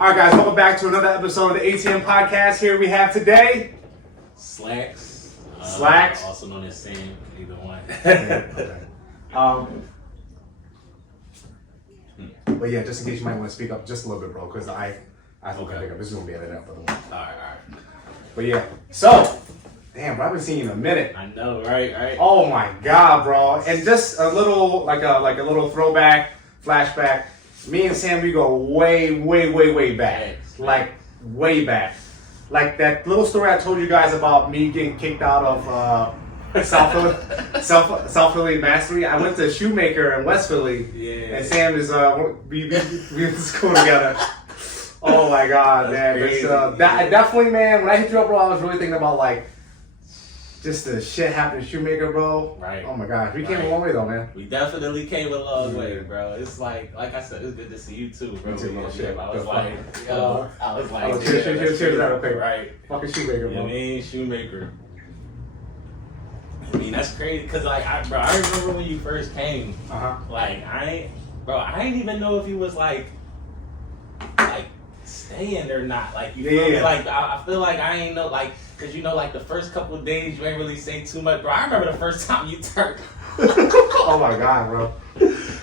All right, guys, welcome back to another episode of the ATM Podcast. Here we have today Slacks. Slacks. Also known as Sam, either one. But yeah, just in case you might want to speak up just a little bit, bro, because I think I think this is gonna be edited out for the one. All right. But yeah, so damn, bro, I haven't seen you in a minute. I know, right? Oh my god, bro, and just a little like a little throwback, flashback. Me and Sam, we go way back, like way back. Like that little story I told you guys about me getting kicked out of South Philly Mastery. I went to Shoemaker in West Philly, and Sam is we in school together. Oh my god, man! That definitely, man. When I hit you up, bro, I was really thinking about like just the shit happened in Shoemaker, bro. Right. Oh my gosh, we came a long way though, man. We definitely came a long way, bro. It's like I said, it's good to see you too, bro. Me too, bro. Shit. I was like, cheers, okay. Right. Fucking Shoemaker, bro. You know what I mean, Shoemaker. I mean, that's crazy, cause like, I remember when you first came. Like, I ain't even know if you was like staying or not. Like, you feel me? Like, I feel like I ain't know, like, cause you know, like the first couple of days you ain't really say too much, bro. I remember the first time you turned. Oh my god, bro.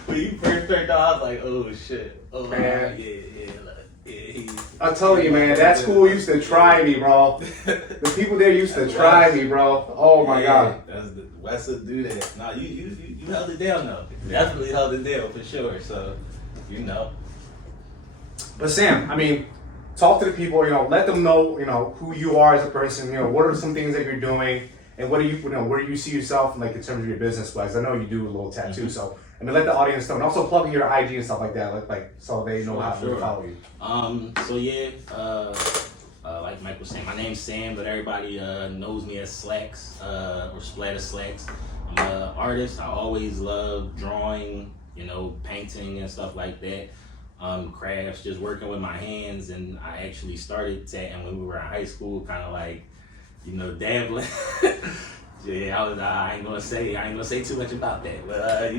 When you first turned on, I was like, oh shit. Oh man. Yeah. I tell you, man, that school used to try me, bro. The people there used to try me, bro. Oh my god. That's the West would do that. No, you held it down though. Definitely held it down for sure. So, you know. But Sam, I mean, talk to the people. Let them know, who you are as a person. What are some things that you're doing, and what do you, where do you see yourself, like in terms of your business wise? I know you do a little tattoo, Mm-hmm. so I mean, let the audience know, and also plug in your IG and stuff like that, like so they know how to follow you. Like Mike was saying, my name's Sam, but everybody knows me as Slacks or Splatter Slacks. I'm an artist. I always love drawing, painting and stuff like that. Crafts, just working with my hands, and I actually started tatting when we were in high school, kind of like, dabbling. Yeah, I ain't gonna say too much about that, but I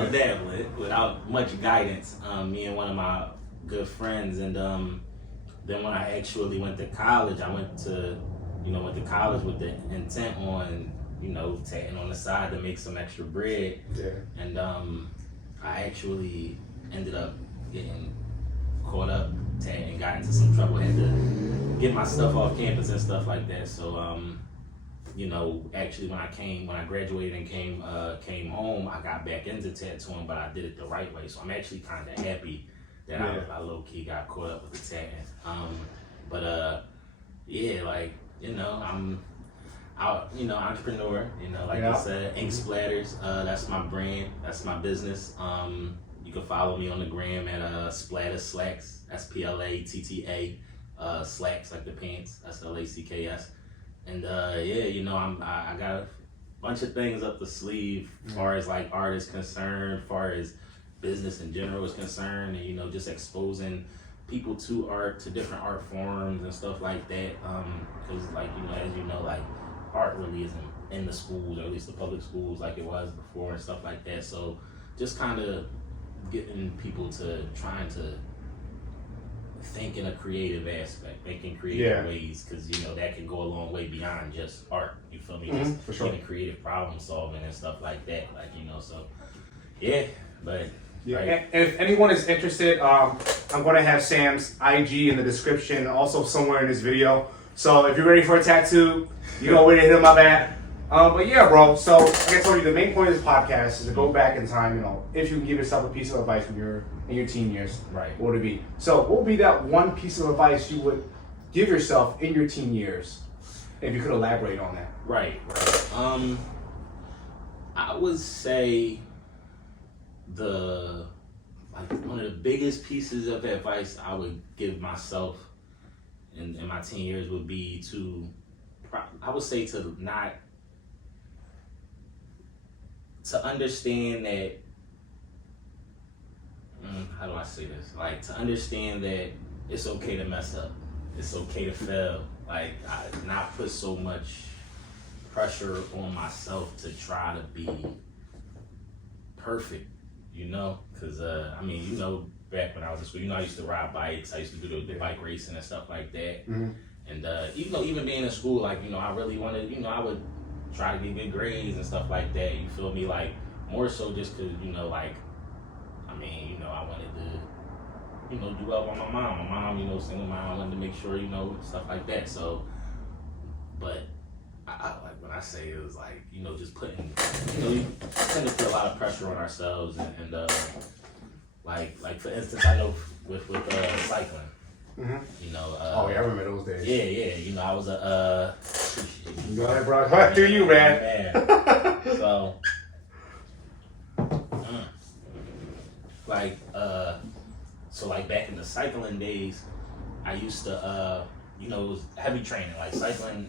was dabbling without much guidance. Me and one of my good friends, and then when I actually went to college, I went to college with the intent on tatting on the side to make some extra bread. Yeah. And I actually ended up getting caught up and got into some trouble. Had to get my stuff off campus and stuff like that. So actually when I graduated and came home, I got back into tattooing, but I did it the right way. So I'm actually kind of happy that I low key got caught up with the tatting. I'm entrepreneur. I said, ink splatters. That's my brand. That's my business. You can follow me on the gram at Splatter Slacks. That's PLATTA. Slacks like the pants. That's LACKS. And I got a bunch of things up the sleeve as far as like art is concerned, as far as business in general is concerned, and just exposing people to art, to different art forms and stuff like that. Because like art really isn't in the schools, or at least the public schools, like it was before and stuff like that. So just kind of getting people to trying to think in a creative aspect, thinking creative ways, because that can go a long way beyond just art. You feel me? Just for sure. getting creative problem solving and stuff like that. Right. And if anyone is interested, I'm going to have Sam's IG in the description, also somewhere in this video. So if you're ready for a tattoo, you know where to hit him up at. But yeah, bro. So like I told you, the main point of this podcast is to go back in time. If you can give yourself a piece of advice when you're in your teen years, right? What would it be? So what would be that one piece of advice you would give yourself in your teen years, if you could elaborate on that? Right. I would say one of the biggest pieces of advice I would give myself in my teen years would be to understand that, how do I say this? Like, to understand that it's okay to mess up. It's okay to fail. Like, not put so much pressure on myself to try to be perfect, because back when I was in school. You know, I used to ride bikes. I used to do the bike racing and stuff like that. Mm-hmm. And even being in school, like, you know, I really wanted, you know, I would try to get good grades and stuff like that. You feel me? Like, more so just because, you know, like, I mean, you know, I wanted to, you know, do well by my mom. My mom, you know, single mom, I wanted to make sure, you know, stuff like that. So, but I like when I say it was like, you know, just putting, you know, you tend to put a lot of pressure on ourselves and like for instance, I know with cycling, you know. Oh yeah, I remember those days. Yeah, you know, I was a. Go ahead, bro. Go ahead, do you, man? So, like back in the cycling days, I used to, you know, it was heavy training. Like cycling,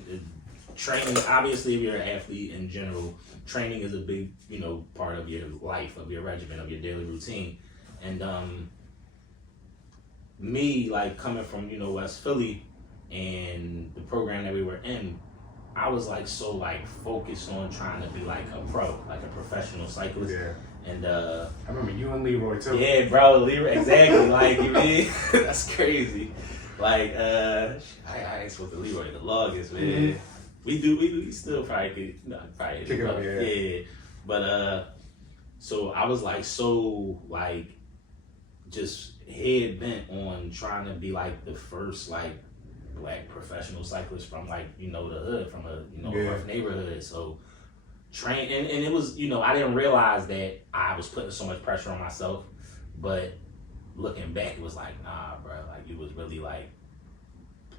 training. Obviously, if you're an athlete in general, training is a big, you know, part of your life, of your regimen, of your daily routine. And me, like coming from, you know, West Philly and the program that we were in, I was like so like focused on trying to be like a pro, like a professional cyclist. Yeah. And I remember you and Leroy too. Yeah, bro, Leroy, exactly. Like, you mean, that's crazy. Like, I ain't supposed to Leroy the longest, man. Mm-hmm. We still probably could, probably kick it up, yeah. But so I was like so like just head bent on trying to be like the first like black professional cyclist from like, you know, the hood, from a, you know, rough neighborhood. So train and it was, you know, I didn't realize that I was putting so much pressure on myself, but looking back it was like, nah, bro, like you was really like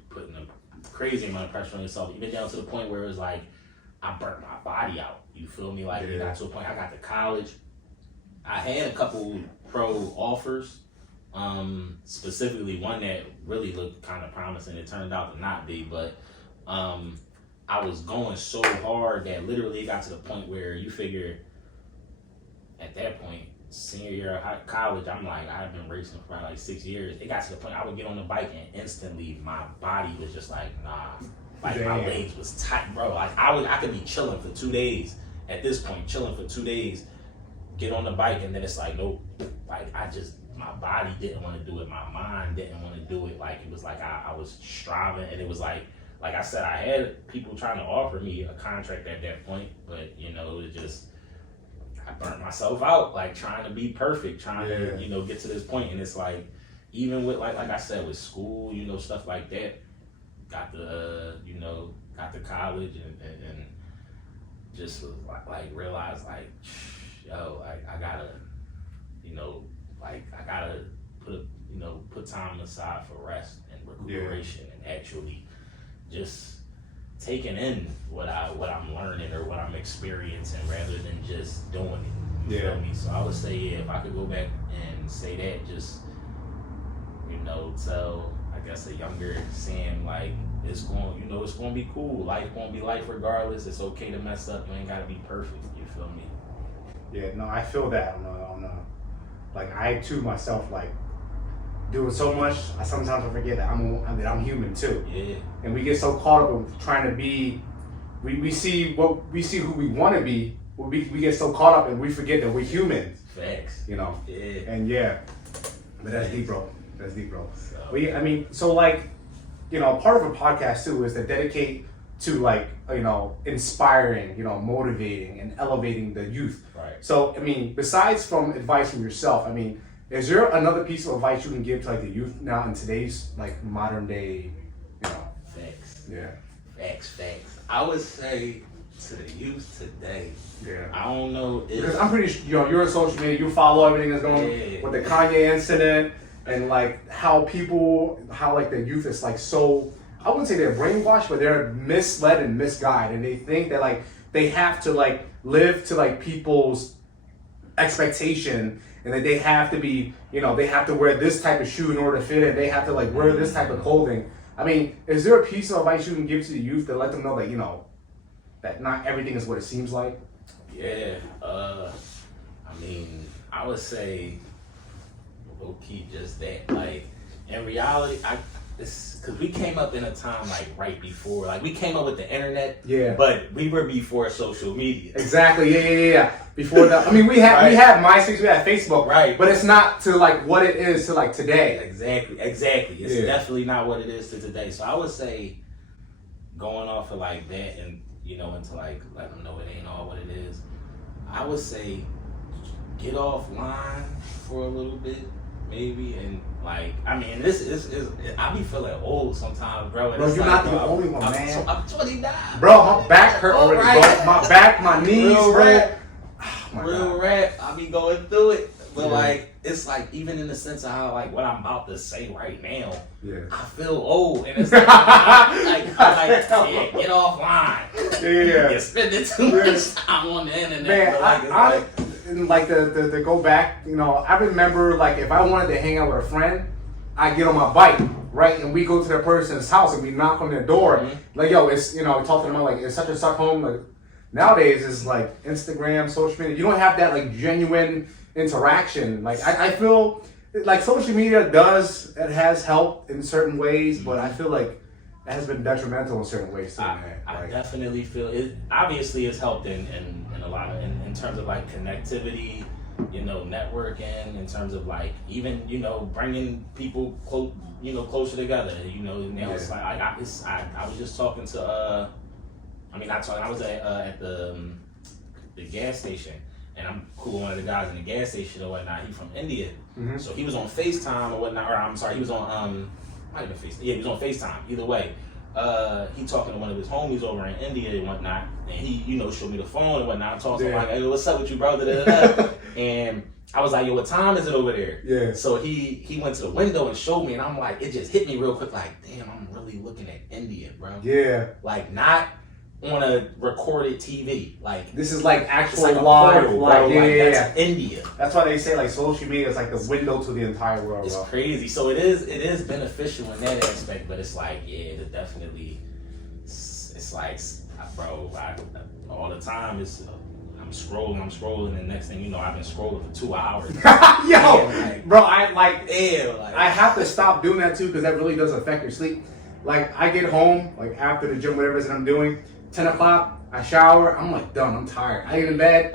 putting a crazy amount of pressure on yourself, even down to the point where it was like I burnt my body out. You feel me? Like it got to a point I got to college, I had a couple pro offers, specifically one that really looked kind of promising. It turned out to not be, but I was going so hard that literally it got to the point where you figure at that point, senior year of college, I'm like, I've been racing for like 6 years. It got to the point I would get on the bike and instantly my body was just like, nah. Like my legs was tight, bro. Like I could be chilling for 2 days. At this point, chilling for 2 days, get on the bike and then it's like, nope. Like my body didn't want to do it. My mind didn't want to do it. Like it was like I was striving, and it was like I said, I had people trying to offer me a contract at that point, but you know, it was just, I burnt myself out, like trying to be perfect, trying to, you know, get to this point. And it's like, even with like I said, with school, you know, stuff like that, got to college and just was like realized like, yo, like I gotta, you know, like I gotta put time aside for rest and recuperation and actually just taking in what I'm learning or what I'm experiencing rather than just doing it. You feel me? So I would say, if I could go back and say that, just, you know, tell, I guess, a younger Sam, like, it's going to be cool. Life going to be life regardless. It's okay to mess up. You ain't got to be perfect. You feel me? Yeah, no, I feel that. Like, I too myself, like, doing so much, I sometimes forget that I'm human too. Yeah. And we get so caught up in trying to be, we see who we want to be. We get so caught up and we forget that we're humans. Facts. You know. Yeah. And but that's deep, bro. That's deep, bro. So like, you know, part of a podcast too is to dedicate to, like, you know, inspiring, you know, motivating and elevating the youth. Right. So I mean, besides from advice from yourself, I mean, is there another piece of advice you can give to like the youth now in today's like modern day, you know? Facts. Yeah. Facts. I would say to the youth today. Yeah. I don't know if, because I'm pretty sure, you know, you're on social media, you follow everything that's going with the Kanye incident and like how like the youth is like so, I wouldn't say they're brainwashed, but they're misled and misguided, and they think that like they have to like live to like people's expectation. And that they have to be, you know, they have to wear this type of shoe in order to fit it. They have to like wear this type of clothing. I mean, is there a piece of advice you can give to the youth to let them know that, you know, that not everything is what it seems like? Yeah. I mean, I would say low key just that. Like, in reality, it's because we came up in a time like right before, like we came up with the internet, Yeah. but we were before social media. Exactly. Yeah. Before that, I mean, we had MySpace, we had Facebook, right? But it's not to like what it is to like today. Exactly. It's definitely not what it is to today. So I would say, going off of like that, and you know, into like let them know it ain't all what it is. I would say, get offline for a little bit, maybe, and like, I mean, this is I be feeling old sometimes, bro. Bro, you're not the only one, man. I'm 29. Bro, my back hurt already, bro. My back, my knees, bro. Real rap. I be going through it, but like, it's like even in the sense of how like what I'm about to say right now, I feel old, and it's like, get offline. You're spending too much time on the internet. Man, like to go back, you know, I remember like if I wanted to hang out with a friend, I get on my bike, right, and we go to that person's house and we knock on their door, like, yo, it's, you know, talk to them like, it's such and such home. Like nowadays, it's like Instagram, social media. You don't have that like genuine interaction. Like I feel like social media it has helped in certain ways, but I feel like it has been detrimental in certain ways too, man. I definitely feel it. Obviously, it's helped in a lot of in terms of like connectivity, you know, networking, in terms of like even, you know, bringing people closer together. You know, now it's like I was just talking to I was at the gas station, and I'm cool with one of the guys in the gas station or whatnot. He's from India, so he was on FaceTime or whatnot. Or I'm sorry, he was on might have been FaceTime. Yeah, he was on FaceTime. Either way, he talking to one of his homies over in India and whatnot, and he, you know, showed me the phone and whatnot. I talked to him like, hey, what's up with you, bro? And I was like, yo, what time is it over there? Yeah. So he went to the window and showed me, and I'm like, it just hit me real quick, like, damn, I'm really looking at India, bro. Yeah. Like, not on a recorded TV. Like, this is like actual like live, portal, like, that's India. That's why they say like social media is like the window to the entire world. It's crazy. So it is beneficial in that aspect, but it's like, it definitely, it's like, bro, all the time it's. I'm scrolling, and next thing you know, I've been scrolling for 2 hours. Bro, I have to stop doing that too, because that really does affect your sleep. Like, I get home, like after the gym, whatever it is that I'm doing, 10 o'clock, I shower, I'm like done, I'm tired. I get in bed.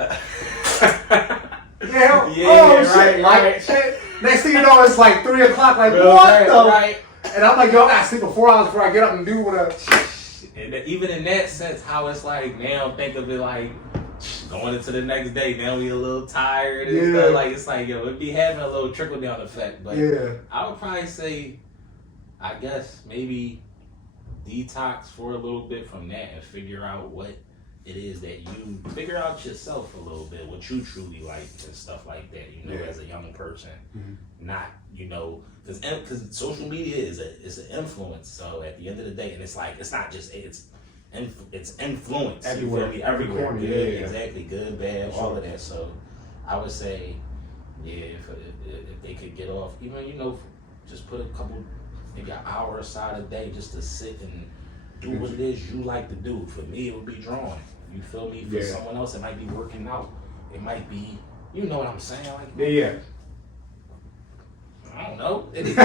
Shit. Next thing you know, it's like 3 o'clock, like, what the? Right. And I'm like, yo, I gotta sleep for 4 hours before I get up and do whatever. And even in that sense, how it's like, now think of it like, going into the next day, now we a little tired and stuff. Like, it's like, yo, it'd be having a little trickle down effect. But I would probably say, I guess maybe detox for a little bit from that and figure out what it is that you figure out yourself a little bit, what you truly like and stuff like that, you know, as a young person. Not, you know, because social media is an influence. So at the end of the day, and it's like, it's not just it's influence everywhere, everywhere. Corner, good, exactly, good, bad, all of that. So I would say, if they could get off, even, you know, just put a couple, maybe an hour aside a day just to sit and do what it is you like to do. For me, it would be drawing. You feel me? For someone else, it might be working out. It might be, you know what I'm saying? Like, I don't know. anything.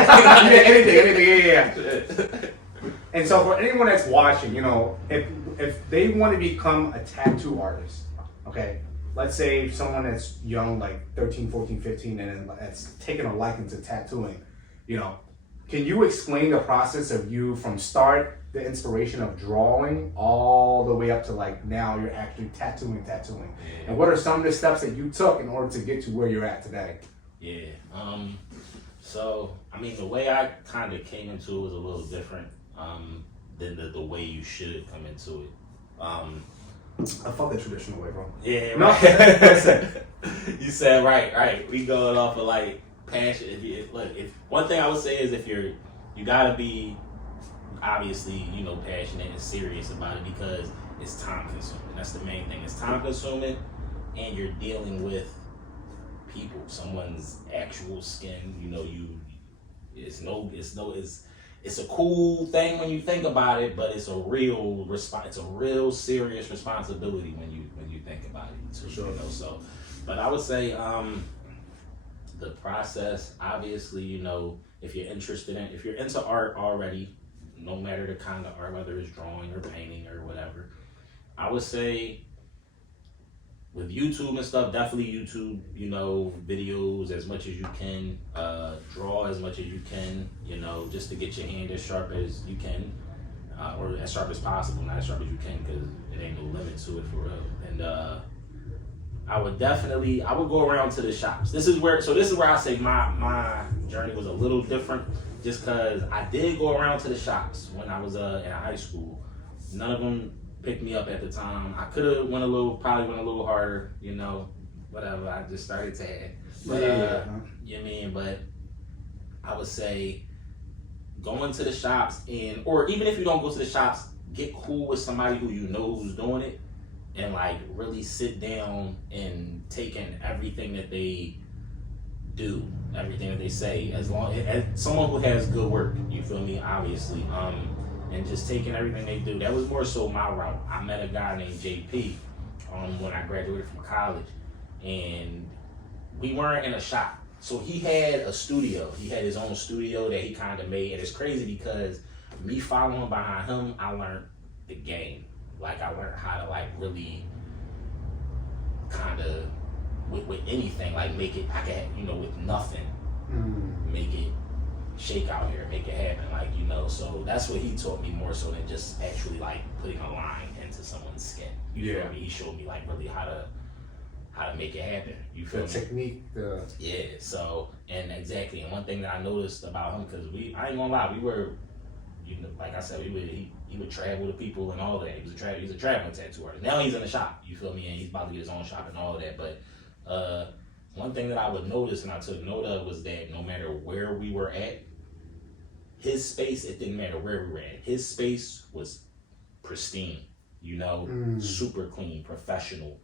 And so for anyone that's watching, you know, if they want to become a tattoo artist, okay, let's say someone that's young, like 13, 14, 15, and that's taking a liking to tattooing, you know, can you explain the process of you from start, the inspiration of drawing, all the way up to like now you're actually tattooing? And what are some of the steps that you took in order to get to where you're at today? So, I mean, the way I kind of came into it was a little different than the way you should come into it. I fuck the traditional way, bro. Yeah, right. You said right. We going off of like passion. If one thing I would say is, if you gotta be obviously, you know, passionate and serious about it, because it's time consuming. That's the main thing. It's time consuming, and you're dealing with people, someone's actual skin. You know, it's a cool thing when you think about it, but it's a real it's a real serious responsibility when you think about it too. Sure. You know, but I would say the process, obviously, you know, if you're interested in, if you're into art already, no matter the kind of art, whether it's drawing or painting or whatever, I would say with YouTube and stuff, definitely YouTube, you know, videos as much as you can, draw as much as you can, you know, just to get your hand as sharp as you can, or as sharp as possible, not as sharp as you can, because it ain't no limit to it for real. And I would go around to the shops. This is where I say my journey was a little different, just because I did go around to the shops when I was in high school. None of them picked me up at the time. I could have probably went a little harder, you know, whatever. I just started to have. But, you know what I mean? But I would say going to the shops, or even if you don't go to the shops, get cool with somebody who you know who's doing it, and like really sit down and take in everything that they do, everything that they say, as someone who has good work, you feel me, obviously, and just taking everything they do. That was more so my route. I met a guy named JP when I graduated from college, and we weren't in a shop. So he had a studio. He had his own studio that he kind of made, and it's crazy because me following behind him, I learned the game. Like, I learned how to like really kind of with anything, like make it, I can, you know, with nothing, make it shake out here, make it happen, like, you know. So that's what he taught me more so than just actually like putting a line into someone's skin. You feel me? He showed me like really how to make it happen. You feel me? Technique. Yeah. So, and exactly, and one thing that I noticed about him, because I ain't gonna lie, we were, you know, like I said, he would travel to people and all that. He's a traveling tattoo artist. Now he's in the shop, you feel me, and he's about to get his own shop and all of that. But one thing that I would notice and I took note of was that no matter where we were at, his space, it didn't matter where we were at. His space was pristine, you know, super clean, professional.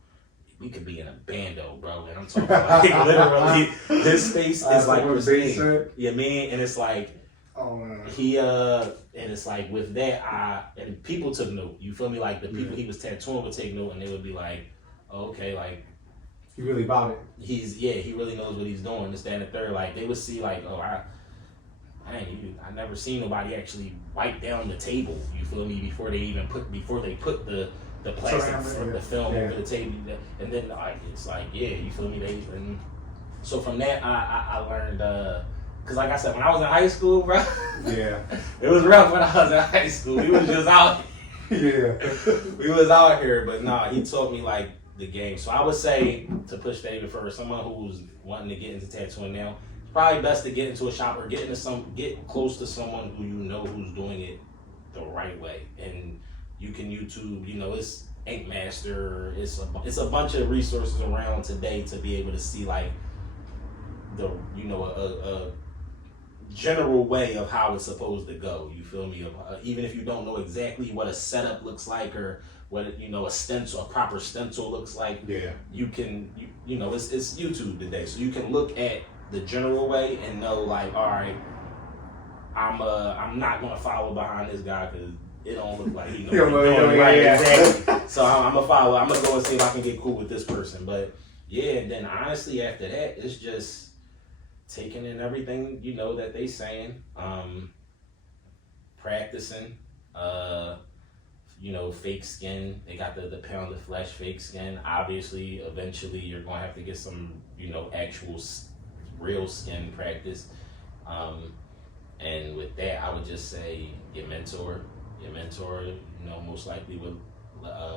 We could be in a bando, bro, and I'm talking about like literally his space is like pristine. Yeah, man, and it's like, and it's like with that, and people took note. You feel me? Like the people he was tattooing would take note, and they would be like, oh, okay, like he really about it. He really knows what he's doing. This, that, and the third. Like they would see, like, oh, I never seen nobody actually wipe down the table. You feel me? Before they put the plastic, the film over the table, and then like it's like, yeah, you feel me? And so from that, I learned. Cause like I said, when I was in high school, bro, it was rough when I was in high school. We was just out, we was out here. But nah, he taught me like the game. So I would say, to push that even further, someone who's wanting to get into tattooing now, it's probably best to get into a shop or get close to someone who you know who's doing it the right way. And you can YouTube, you know, it's Ink Master, it's a bunch of resources around today to be able to see like the, you know, a general way of how it's supposed to go. You feel me? Even if you don't know exactly what a setup looks like or what, you know, a proper stencil looks like. You can, you know, it's YouTube today, so you can look at the general way and know like, all right, I'm not gonna follow behind this guy because it don't look like he knows what he's doing right. Exactly. So I'm gonna follow. I'm gonna go and see if I can get cool with this person. But yeah, and then honestly after that, it's just taking in everything, you know, that they saying, practicing, you know, fake skin. They got the pound of flesh fake skin. Obviously, eventually you're going to have to get some, you know, actual real skin practice. And with that, I would just say your mentor, you know, most likely would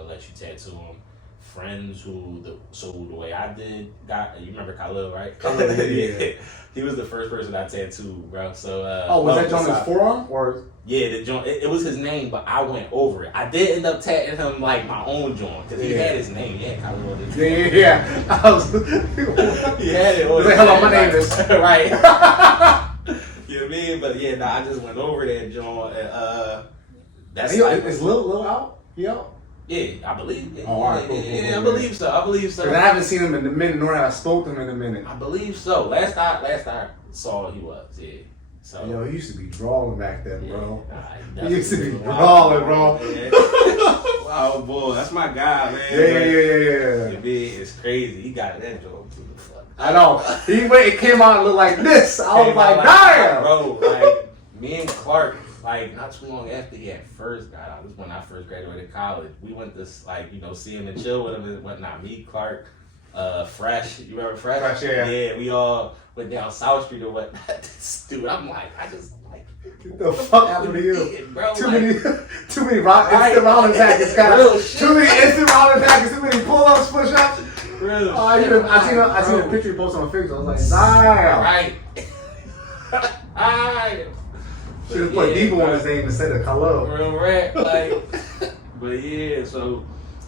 let you tattoo them. Friends the way I did, you remember Khalil, right? Khalil, yeah. He was the first person I tattooed, bro. So was that on his forearm or? Yeah, the joint. It was his name, but I went over it. I did end up tatting him like my own joint because he had his name. He had Khalil. Yeah. I was. He had it. Like, hello, my name is right. You know what I mean? But yeah, I just went over that joint. That's like, is Lil out? He out? Yeah, I believe. Yeah, all right, cool, I believe so. Because I haven't seen him in a minute, nor have I spoke to him in a minute. I believe so. Last I saw, he was. Yeah. So. Yo, he used to be drawing back then, bro. He used to be drawing, bro. Wow, boy, that's my guy, man. Yeah. It's crazy. He got that joke to the fuck. I know. It came out and looked like this. I was like, damn. Bro, like, me and Clark, like, not too long after he had first got out, this was when I first graduated college. We went to, like, you know, see him and chill with him and whatnot. Me, Clark, Fresh. You remember Fresh? Fresh, yeah. Yeah, we all went down South Street or whatnot. This dude, I'm like, I just, like, what the fuck happened to you? Bro, too like, many instant ramen packets, guys. Too many instant ramen packets, too many pull-ups, push-ups. Real I seen a picture you posted on Facebook. I was like, damn. Right. Alright. Should have put Debo on his name instead of Khalil. Real rat, like. But yeah, so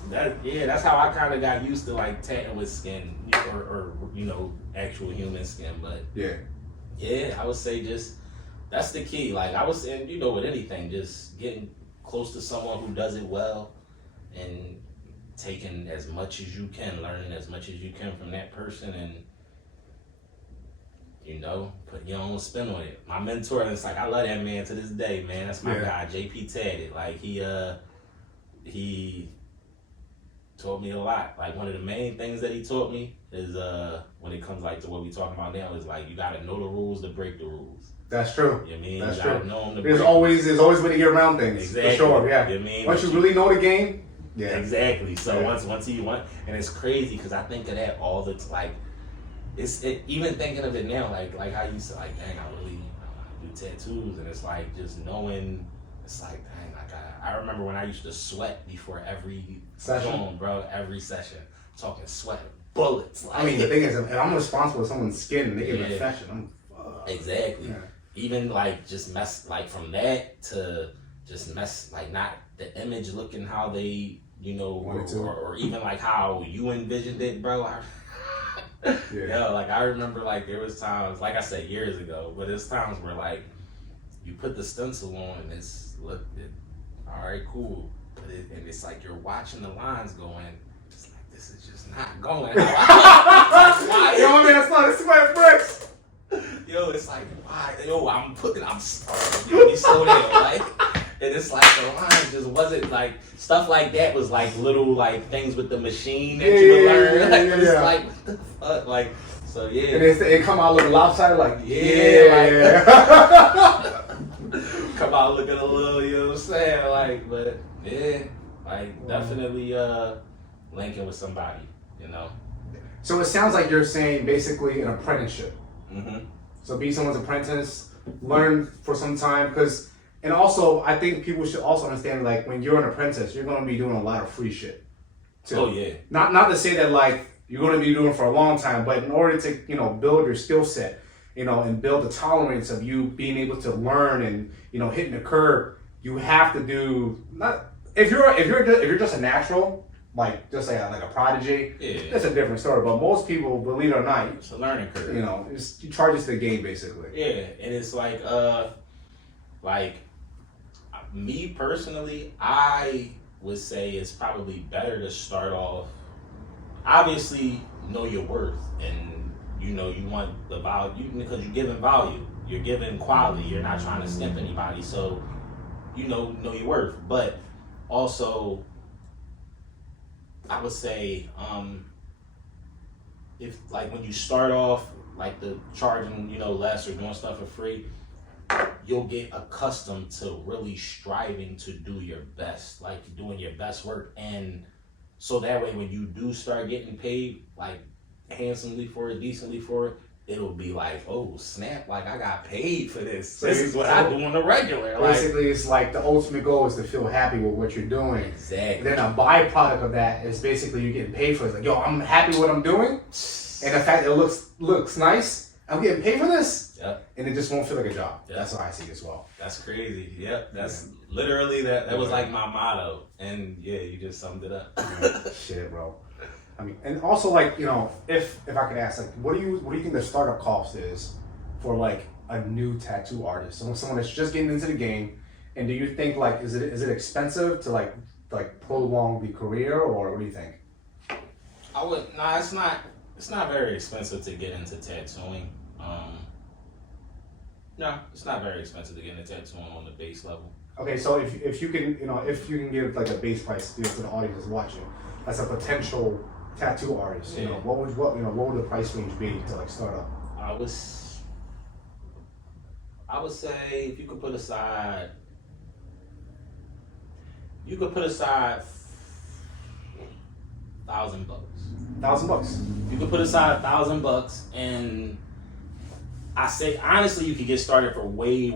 that's how I kind of got used to like tatting with skin or you know actual human skin. But yeah, I would say just that's the key. Like I was saying, you know, with anything, just getting close to someone who does it well and taking as much as you can, learning as much as you can from that person, and you know, putting your own spin on it. My mentor, it's like I love that man to this day, man. That's my guy, JP Tatted. Like he taught me a lot. Like one of the main things that he taught me is when it comes like to what we talking about now is like you gotta know the rules to break the rules. That's true. You know what I mean? That's you gotta true. know them to there's break always way to get around things. Exactly. For sure, yeah. You know what I mean? Once you really know the game, Exactly. So once you want, and it's crazy because I think of that all the like. Even thinking of it now, like how you said, like, dang, I really do tattoos, and it's like just knowing, it's like, dang, I remember when I used to sweat before every session, bro, every session, talking sweat, bullets. Like, I mean, the thing is, if I'm responsible for someone's skin and they get an infection, I'm fucked. Exactly. Yeah. Even like just mess like from that to just mess like not the image looking how they, you know, or even like how you envisioned it, bro. Yo, like I remember like there was times, like I said years ago, but there's times where like you put the stencil on and it's all right, cool, but and it's like you're watching the lines going, it's like this is just not going. Why? Yo, man, that's not a sweat bricks. Yo, it's like why? Yo, I'm you slow down, like. And it's like the lines just wasn't like stuff like that was like little like things with the machine that you would learn. It's like what the fuck, like so yeah. And it come out looking lopsided, like come out looking a little, you know what I'm saying, like but yeah, like definitely linking with somebody, you know. So it sounds like you're saying basically an apprenticeship. Mm-hmm. So be someone's apprentice, learn for some time, because. And also, I think people should also understand, like, when you're an apprentice, you're going to be doing a lot of free shit, too. Oh, yeah. Not to say that, like, you're going to be doing it for a long time, but in order to, you know, build your skill set, you know, and build the tolerance of you being able to learn and, you know, hitting the curb, you have to do, if you're just a natural, like, just like a prodigy, that's a different story. But most people, believe it or not, it's a learning curve. You know, you charge us the game, basically. Yeah, and it's like, me personally, I would say it's probably better to start off, obviously know your worth, and you know you want the value, because you're giving value, you're giving quality, you're not trying to skimp anybody, so you know your worth. But also I would say if like when you start off like the charging, you know, less or doing stuff for free, you'll get accustomed to really striving to do your best, like doing your best work. And so that way when you do start getting paid, like handsomely for it, decently for it, it'll be like, oh snap, like I got paid for this. So this is what I do on the regular. Basically, it's like the ultimate goal is to feel happy with what you're doing. Exactly. And then a byproduct of that is basically you getting paid for it. It's like, yo, I'm happy with what I'm doing, and the fact that it looks nice, I'm getting paid for this. Yep. And it just won't feel like a job. Yep. That's what I see as well. That's crazy. Yep. That's literally that was like my motto. And yeah, you just summed it up. Shit, bro. I mean, and also like, you know, if I could ask, like, what do you think the startup cost is for like a new tattoo artist? Someone that's just getting into the game, and do you think like is it expensive to like prolong the career, or what do you think? It's not very expensive to get into tattooing. No, it's not very expensive to get into tattooing on the base level. Okay, so if you can give like a base price to the audience that's watching, that's a potential tattoo artist, you know, what would the price range be to like start up? I would say if you could put aside $1,000. $1,000. You could put aside $1,000, and I say honestly, you could get started for way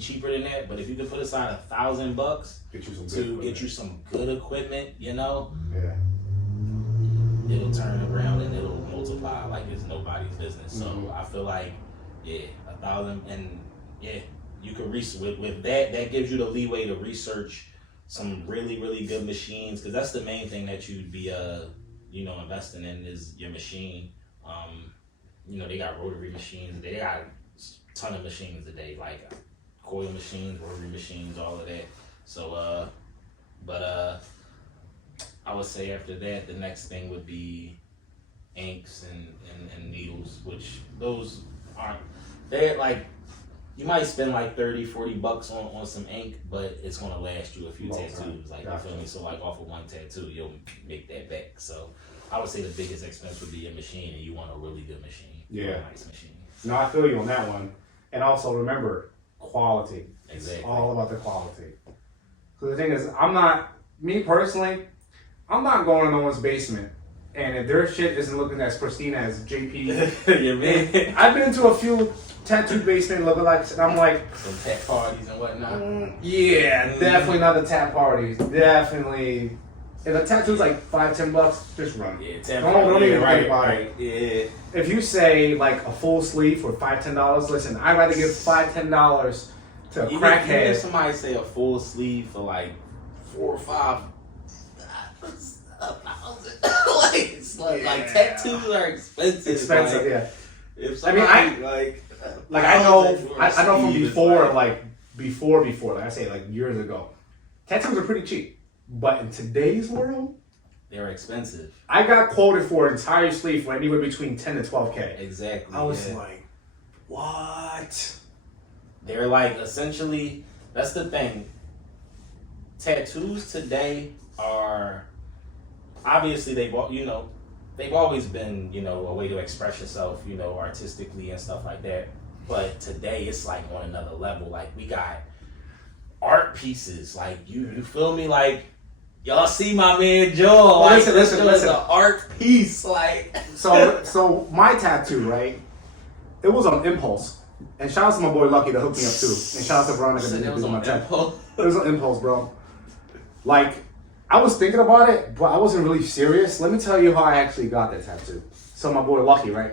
cheaper than that. But if you could put aside $1,000 get you some good equipment, you know, it'll turn around and it'll multiply like it's nobody's business. So I feel like, yeah, 1,000, and yeah, you could with that. That gives you the leeway to research some really good machines, because that's the main thing that you'd be investing in is your machine. They got rotary machines. They got a ton of machines today, like coil machines, rotary machines, all of that. So, I would say after that, the next thing would be inks and needles, which those aren't, they're like, you might spend like $30-$40 on some ink, but it's gonna last you a few tattoos. Like, you feel me? So like off of one tattoo, you'll make that back. So I would say the biggest expense would be your machine, and you want a really good machine. Yeah. A nice machine. No, I feel you on that one. And also remember, quality. Exactly. It's all about the quality. So the thing is, I'm not going to no one's basement. And if their shit isn't looking as pristine as JP, Yeah, man. I've been to a few tattoo basement looking like, and I'm like, some tat parties and whatnot. Definitely not the tat parties. Definitely. If a tattoo's like $5-10, just run. Yeah, don't even think about it. Yeah. If you say like a full sleeve for $5-10, listen, I'd rather give $5-10 to a Even crackhead. if somebody say a full sleeve for like $4 or $5, like tattoos are expensive. Expensive, yeah. If somebody, I know from before, like I say, like years ago, tattoos are pretty cheap. But in today's world, they're expensive. I got quoted for an entire sleeve for anywhere between $10 to $12K. Exactly. I was like, what? They're like, essentially, that's the thing. Tattoos today are, obviously they've always been, a way to express yourself, artistically and stuff like that. But today it's like on another level. Like, we got art pieces. Like, you feel me? Like, y'all see my man Joe. Like, listen. It's an art piece. Like, so my tattoo, right? It was on impulse. And shout out to my boy Lucky that hooked me up too. And shout out to Veronica that did my tattoo. It was on impulse, bro. Like, I was thinking about it, but I wasn't really serious. Let me tell you how I actually got that tattoo. So my boy Lucky, right?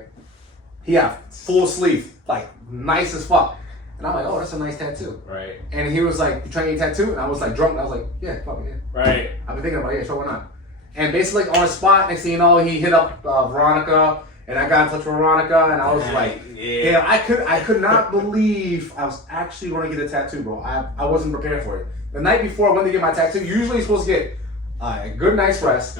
He had full sleeve, like nice as fuck. And I'm like, oh, that's a nice tattoo. Right. And he was like, you trying to get a tattoo? And I was like drunk. And I was like, yeah, fuck it, yeah. Right. I've been thinking about it, yeah, sure, why not? And basically on the spot, next thing you know, he hit up Veronica, and I got in touch with Veronica, and I was like, yeah, I could not believe I was actually going to get a tattoo, bro. I wasn't prepared for it. The night before I went to get my tattoo, usually you're supposed to get a good night's rest.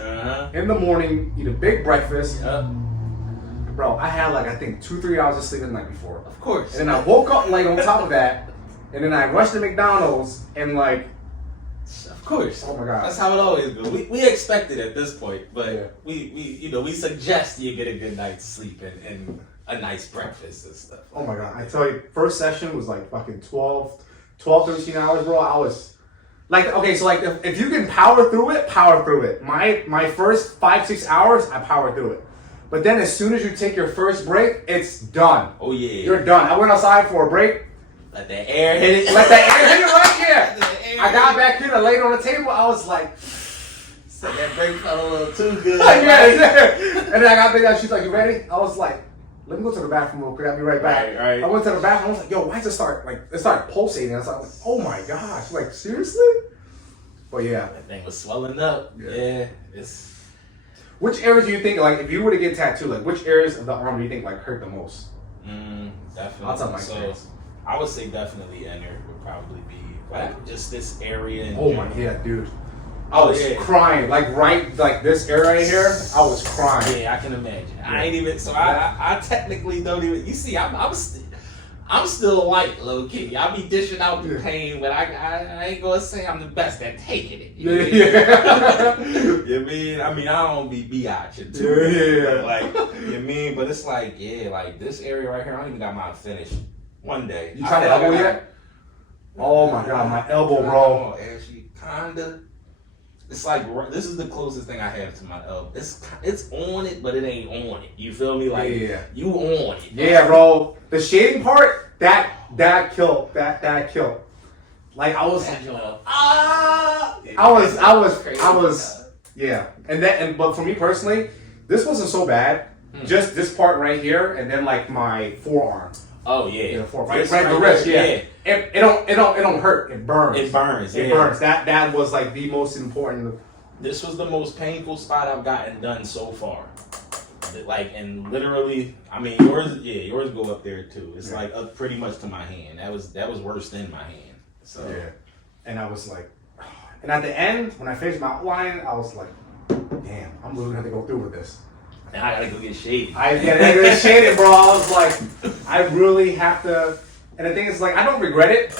In the morning, eat a big breakfast. Bro, I had like, I think 2-3 hours of sleep the night before. Of course. And then I woke up late on top of that, and then I rushed to McDonald's, and like, of course. Oh my God. That's how it always goes. We expect it at this point, but yeah. we suggest you get a good night's sleep and a nice breakfast and stuff. Oh my God. I tell you, first session was like fucking 13 hours, bro. I was like, okay, so like if you can power through it. My first 5-6 hours, I powered through it. But then as soon as you take your first break, it's done. Oh yeah. You're done. I went outside for a break. Let that air hit it. Let that air hit it right here. I got back here, I laid on the table. I was like, so that break felt a little too good. yeah. And then I got there, she's like, you ready? I was like, let me go to the bathroom real quick. I'll be right back. Right. I went to the bathroom. I was like, yo, why does it start? Like, it started pulsating. I was like, oh my gosh. Like, seriously? But yeah. That thing was swelling up. Yeah. Which areas do you think, like, if you were to get tattooed, like, which areas of the arm do you think, like, hurt the most? Definitely. I'll tell my experience. I would say definitely inner would probably be, like, just this area. Oh my, yeah, dude. I was crying, like this area right here. I was crying. Yeah, I can imagine. I ain't even. So I technically don't even. You see, I'm I'm still light, low key. I be dishing out the pain, but I ain't gonna say I'm the best at taking it. You mean? I mean, I don't be biatching too. Yeah. Like, you mean? But it's like, yeah, like this area right here, I don't even got my finish. One day. You tried to elbow yet? Oh my god, my elbow, bro. Actually, kinda. It's like this is the closest thing I have to my elbow. It's on it, but it ain't on it. You feel me? Like you on it. Yeah, bro. The shading part, that killed. That killed. Like I was yeah. But for me personally, this wasn't so bad. Just this part right here, and then like my forearm. Oh yeah, the forearm, right the wrist. Yeah. It don't hurt. It burns. It burns. It burns. That was like the most important. This was the most painful spot I've gotten done so far. Like, and literally, I mean, yours go up there too. It's like up pretty much to my hand. That was worse than my hand. So and I was like, and at the end when I finished my outline, I was like, damn, I'm really gonna have to go through with this. And I gotta go get shaded. I gotta go get shaded, bro. I was like, I really have to. And the thing is, like, I don't regret it.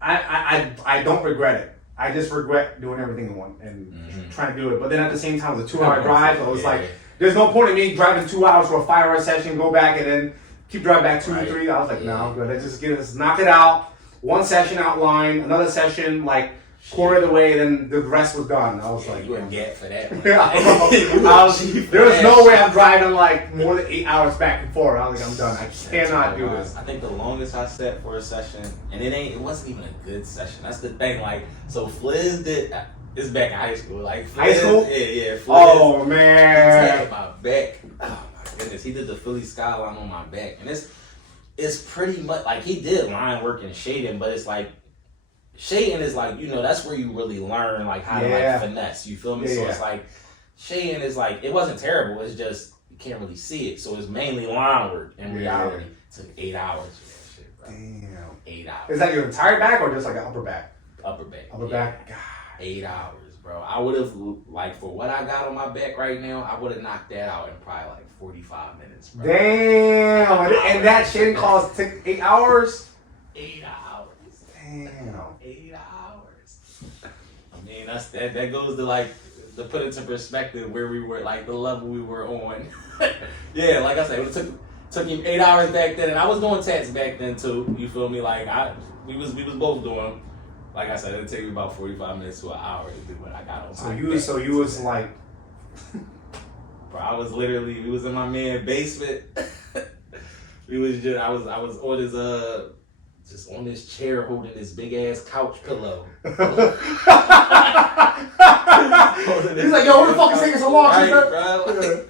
I don't regret it. I just regret doing everything in one and trying to do it. But then at the same time, it was a 2-hour drive. So it was like, there's no point in me driving 2 hours for a 5-hour session, go back and then keep driving back 2 or 3. I was like, no, I'm good. Let's knock it out. One session outline, another session, like, quarter of the way, then the rest was done. I was like, you wouldn't get for that. There was no way I'm driving like more than 8 hours back and forth. I was like, I'm done. I cannot do this. I think the longest I set for a session, and it wasn't even a good session. That's the thing. Like, so Fliz did. It's back in high school. Like Fliz, high school? Yeah. Fliz, oh man. He my back. Oh my goodness. He did the Philly skyline on my back, and it's pretty much like he did line work and shading, but it's like. Shading is like, that's where you really learn like how to like finesse. You feel me? So it's like shading is like it wasn't terrible. It's just you can't really see it. So it's mainly line work in reality. It took 8 hours for that shit, bro. Damn. 8 hours. Is that your entire back or just like an upper back? Upper back. Upper back. God. 8 hours, bro. I would have like for what I got on my back right now, I would have knocked that out in probably like 45 minutes, bro. Damn. And that shading cost took 8 hours? 8 hours. Damn. 8 hours. I mean, that goes to like to put into perspective where we were, like the level we were on. Yeah, like I said, it took him 8 hours back then, and I was doing tats back then too. You feel me? Like we was both doing. Like I said, it'd take me about 45 minutes to an hour to do what I got on. So you was like, bro, I was literally we was in my man's basement. I was on his just on this chair holding this big ass couch pillow. He's like, yo, what the fuck is taking so long? Right, bro.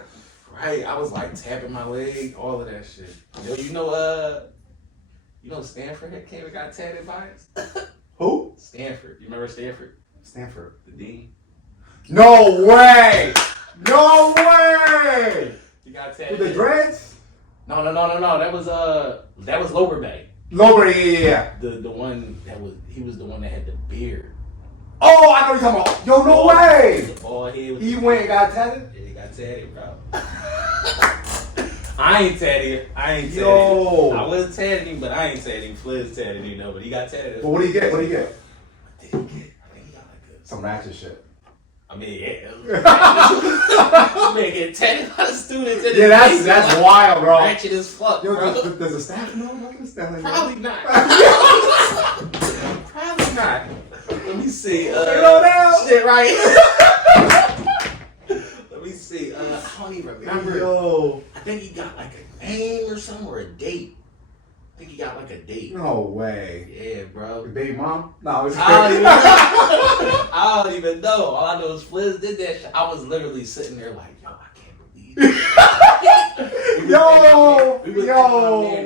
Right. I was like tapping my leg, all of that shit. Yo, you know Stanford had came and got tatted by us? Who? Stanford. You remember Stanford? Stanford. The dean. No way! No way! You got tatted. With the dreads? No. That was Lower Bay. Lower, yeah. The one he was the one that had the beard. Oh, I know what you're talking about. Yo, no way! The bald head. He went and got tatted? Yeah, he got tatted, bro. I ain't tatted. Yo. I wasn't tatted him, but I ain't tatted him. Fliz tatted him, but he got tatted. Well, what did he get? What did he get? I think he got like some ratchet shit. I mean, yeah. Man, get tatted by the students. Yeah, that's like, wild, bro. Ratchet as fuck, yo, bro. Does the staff know about this? Probably not. Probably not. Let me see. Shit, right. Let me see. I don't even remember. Yo. I think he got like a name or something or a date. I think he got like a date. No way. Yeah, bro. Your baby mom? No, it's I don't even know. All I know is Fliz did that shit. I was literally sitting there like, yo, I can't believe it. Yo,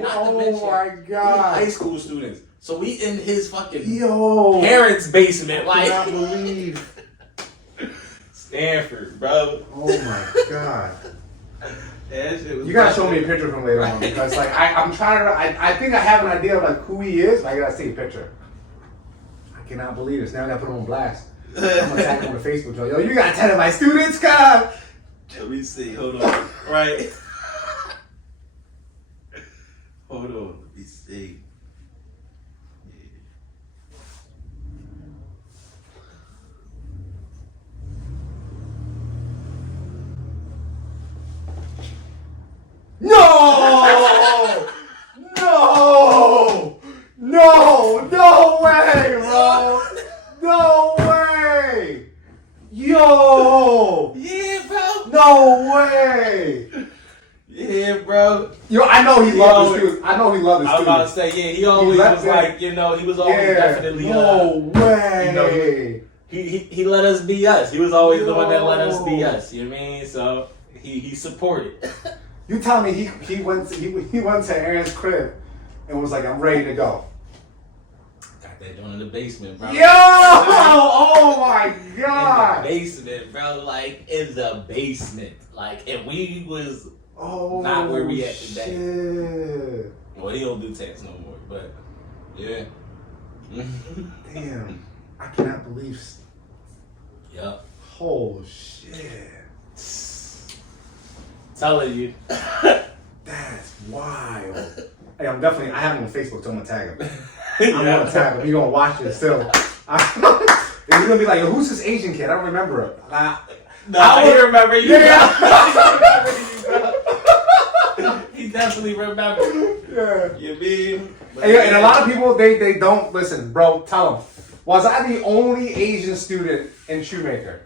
oh my God. High school students. So we in his fucking parents' basement. Like, I cannot believe. Stanford, bro. Oh my God. Yeah, shit was you gotta show me a picture from later on because like I'm trying to I think I have an idea of like who he is, but I gotta see a picture. I cannot believe this. Now I gotta put him on blast. I'm gonna tag him on the Facebook. Yo, you gotta tell my students, God. Let me see. Hold on. Right. Hold on, let me see. No! No! No! No way, bro! No way! Yo! Yeah, bro. No way! Yeah, bro. Yo, I know he loved his students. I know he loved his I was about to students. say, yeah, he always left was it. like, you know, he was always definitely. No way! You know, he let us be us. He was always the one that let us be us. You know what I mean? So he supported. You tell me he went to Aaron's crib and was like, I'm ready to go. Got that doing in the basement, bro. Yo! Oh my god! In the basement, bro. Like in the basement. Like and we was not where we at today. Shit. Well, he don't do text no more, but yeah. Damn. I cannot believe. Yep. Oh shit. Telling you. That's wild. Hey, I have him on Facebook, so I'm gonna tag him. I'm gonna tag him. He's gonna watch this still. He's gonna be like, yo, who's this Asian kid? I don't remember him. I remember you. Yeah. He definitely remember. Yeah. You mean? And a lot of people, they don't listen, bro. Tell them. Was I the only Asian student in Shoemaker?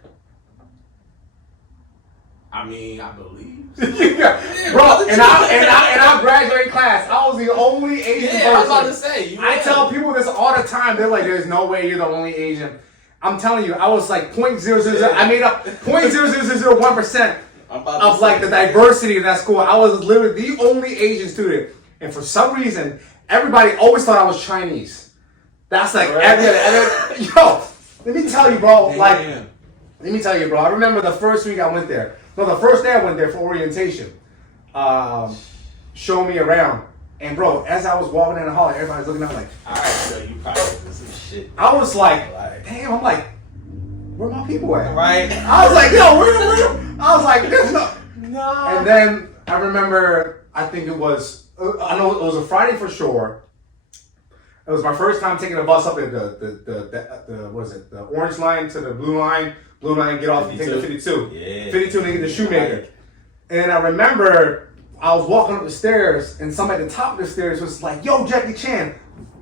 I mean, I believe. Yeah. Bro, and I graduated class. I was the only Asian person. I was about to say. I tell people this all the time. They're like, "There's no way you're the only Asian." I'm telling you, I was like 0.000. I made up 0.0001% of like the diversity in that school. I was literally the only Asian student, and for some reason, everybody always thought I was Chinese. That's like yo. Let me tell you, bro. Like, let me tell you, bro. I remember the first week I went there. No, the first day I went there for orientation. Show me around. And bro, as I was walking in the hall, everybody's looking at me like, alright, so you probably did some shit. I was like, damn, I'm like, where my people at? Right. I was like, yo, where? I was like, there's no. And then I remember, I think it was, I know it was a Friday for sure. It was my first time taking a bus up at the what is it? The orange line to the blue line. Blue line, get off and take the 52. Yeah. 52 and they get the Shoemaker. And I remember I was walking up the stairs and somebody at the top of the stairs was like, yo, Jackie Chan.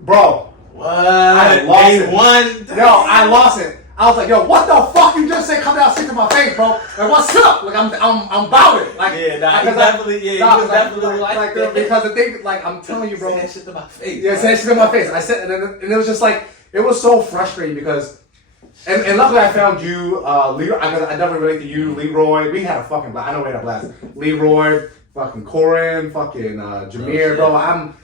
Bro. What? I lost it. One. Yo, I lost it. I was like, yo, what the fuck you just said? Come down, stick to my face, bro. Like, what's up? Like, I'm about it. Like, yeah, nah, he definitely, he was definitely like that. Because the thing, like, I'm telling you, bro. Say that shit to my face. Yeah, say that shit to my face. I said, and it was just like, it was so frustrating because, and luckily I found you, Leroy. I definitely relate to you, Leroy. We had a fucking blast. I know we had a blast. Leroy, fucking Corin, fucking Jameer, bro. I'm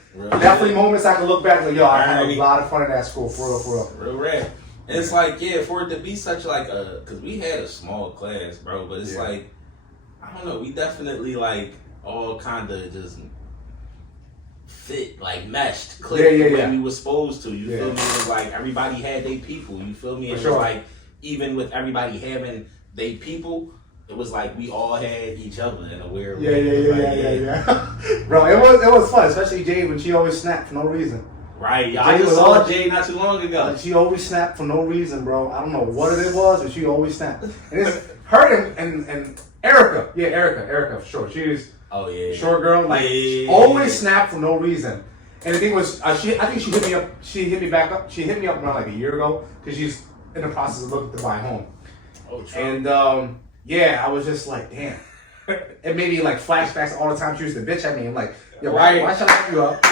definitely moments I can look back like, yo, I had a lot of fun in that school, for real. Real rap. It's like, yeah, for it to be such like a, because we had a small class, bro, but it's like, I don't know, we definitely like all kind of just fit, like meshed, clicked the way we were supposed to. You feel me? It was like everybody had their people. You feel me? It was like, even with everybody having their people, it was like we all had each other in a weird way. Yeah. Bro, it was fun, especially Jay when she always snapped for no reason. Right, I just saw Jay not too long ago. She always snapped for no reason, bro. I don't know what it was, but she always snapped. And it's her and Erica. Yeah, Erica for sure. She is short girl, like always snapped for no reason. And the thing was, I think she hit me up. She hit me back up. She hit me up around like a year ago because she's in the process of looking to buy a home. Oh, true. And I was just like, damn. It made me like flashbacks all the time. She used to bitch at me. I'm like, yo, why should I look you up?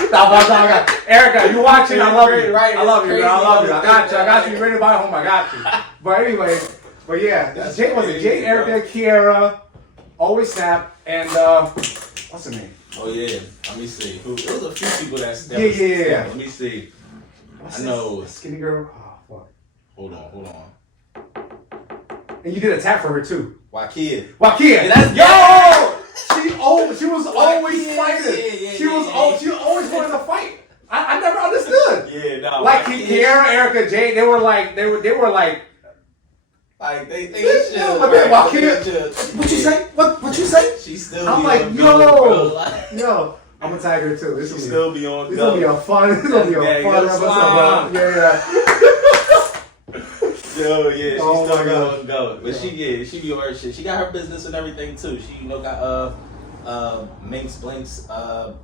Erica, you watching? I love you. Right, I love you. I love you. I got you. You ready to buy a home? I got you. But anyway, Jay, Erica, Kiara, always snap, and what's her name? Oh yeah, let me see. There was a few people that stepped. Yeah. Let me see. What's I know. This skinny girl. Oh fuck. Hold on. And you did a tap for her too. Wakia. Yo! She was always fighting. She always wanted to fight. I never understood. Yeah, no. Like Kiara, Erica, Jay, they were like they chill. What you say? What you say? She's still. I'm like, yo. I'm gonna tag her too. She'll still be on. This gonna be a fun. This gonna be a fun episode, bro. Yeah. Yo, yeah, she's still gonna go. But she be on her shit. She got her business and everything too. She, got Minx Blinks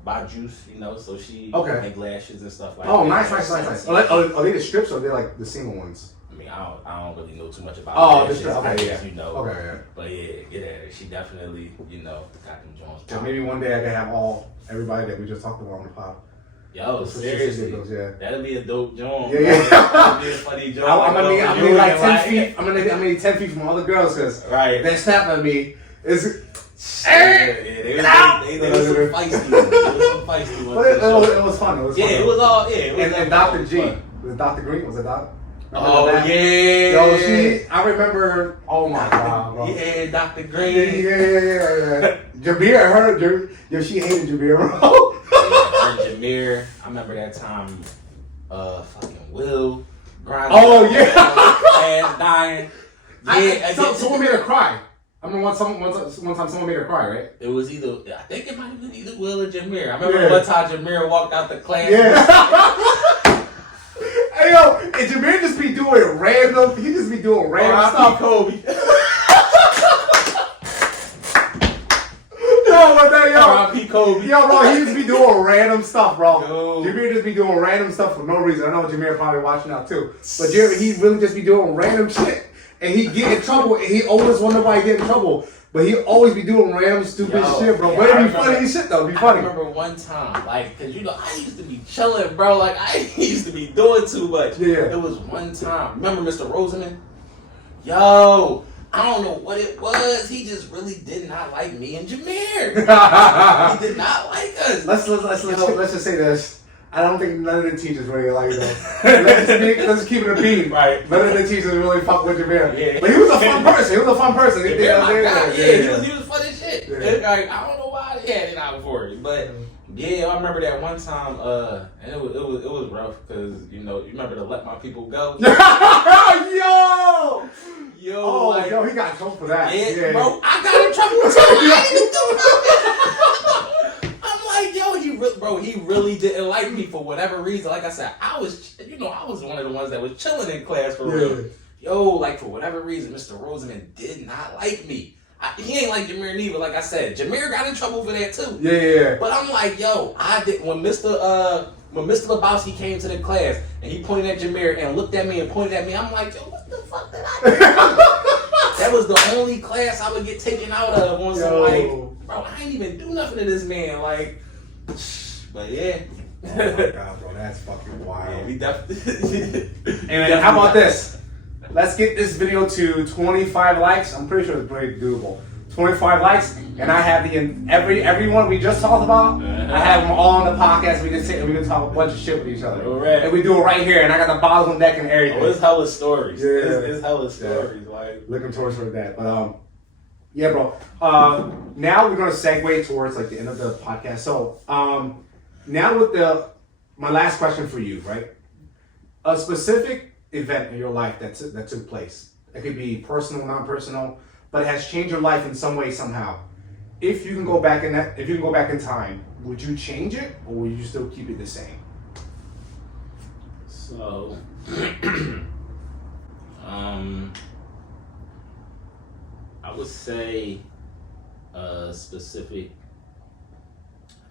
by Juice, so she make lashes and stuff like that. Oh, nice. Are they the strips or are they like the single ones? I mean, I don't really know too much about lashes. Okay, yeah. Okay, yeah. But yeah, she definitely, got them joints. So maybe one day I can have everybody that we just talked about on the pod. Yo, seriously, that'd be a dope joint. Yeah. That'd be a funny joint. I'm gonna need like 10 feet. I'm gonna need 10 feet from all the girls because they're snapping at me. They were some feisty ones. But it was fun. It was fun. It was all. And Dr. G, was it Dr. Green? Was it Dr.? Oh yeah. Yo, I remember. Oh my god, bro. Yeah, Dr. Green. Yeah. Jameer, she hated Jameer, bro. Jameer, I remember that time. Fucking Will. Grinding. Oh yeah. Ass dying. Yeah. Someone made her cry. I remember one time someone made her cry, right? It was I think it might have been either Will or Jameer. I remember one time Jameer walked out the class. Yeah. Hey yo, and Jameer just be doing random. He just be doing random stuff. Kobe. R.I.P. Kobe. Yo, bro, he just be doing random stuff, bro. Jameer just be doing random stuff for no reason. I know Jameer probably watching out too, but he really just be doing random shit, and he get in trouble. And he always wonder why he get in trouble, but he always be doing random stupid shit, bro. But it be funny as shit though. Be funny. I remember one time, cause I used to be chilling, bro. Like I used to be doing too much. Yeah. It was one time. Remember Mr. Roseman? Yo. I don't know what it was. He just really did not like me and Jameer. He did not like us. Let's just say this. I don't think none of the teachers really like us. Let's keep it a beam. Right. None of the teachers really fuck with Jameer. Yeah. But he was a fun person. He was a fun person. He was fun as shit. Yeah. Like I don't know why they had it out for it, but yeah, I remember that one time. And it was rough because you remember to let my people go. Yo, he got in trouble for that. Yeah, bro, I got in trouble too. I didn't do nothing. I'm like, he really didn't like me for whatever reason. Like I said, I was one of the ones that was chilling in class for real. Yo, for whatever reason, Mr. Roseman did not like me. He ain't like Jameer neither. Like I said, Jameer got in trouble for that too. Yeah. But I'm like, I did when Mr. Lebowski came to the class and he pointed at Jameer and looked at me and pointed at me, I'm like, yo, what the fuck did I do? That was the only class I would get taken out of on some bro, I ain't even do nothing to this man. But yeah. Oh my god, bro, that's fucking wild. Yeah, we definitely. And how about this? Let's get this video to 25 likes. I'm pretty sure it's pretty doable. 25 likes, and I have everyone we just talked about. I have them all on the podcast. We can talk a bunch of shit with each other, and we do it right here. And I got the bottles on deck and everything. Oh, it's hella stories. Yeah, it's hella stories. Looking towards for that, but yeah, bro. Now we're gonna segue towards the end of the podcast. So now with my last question for you, right? A specific event in your life that took place. It could be personal, non-personal, but it has changed your life in some way, somehow. If you can go back in time, would you change it or would you still keep it the same? So, I would say a specific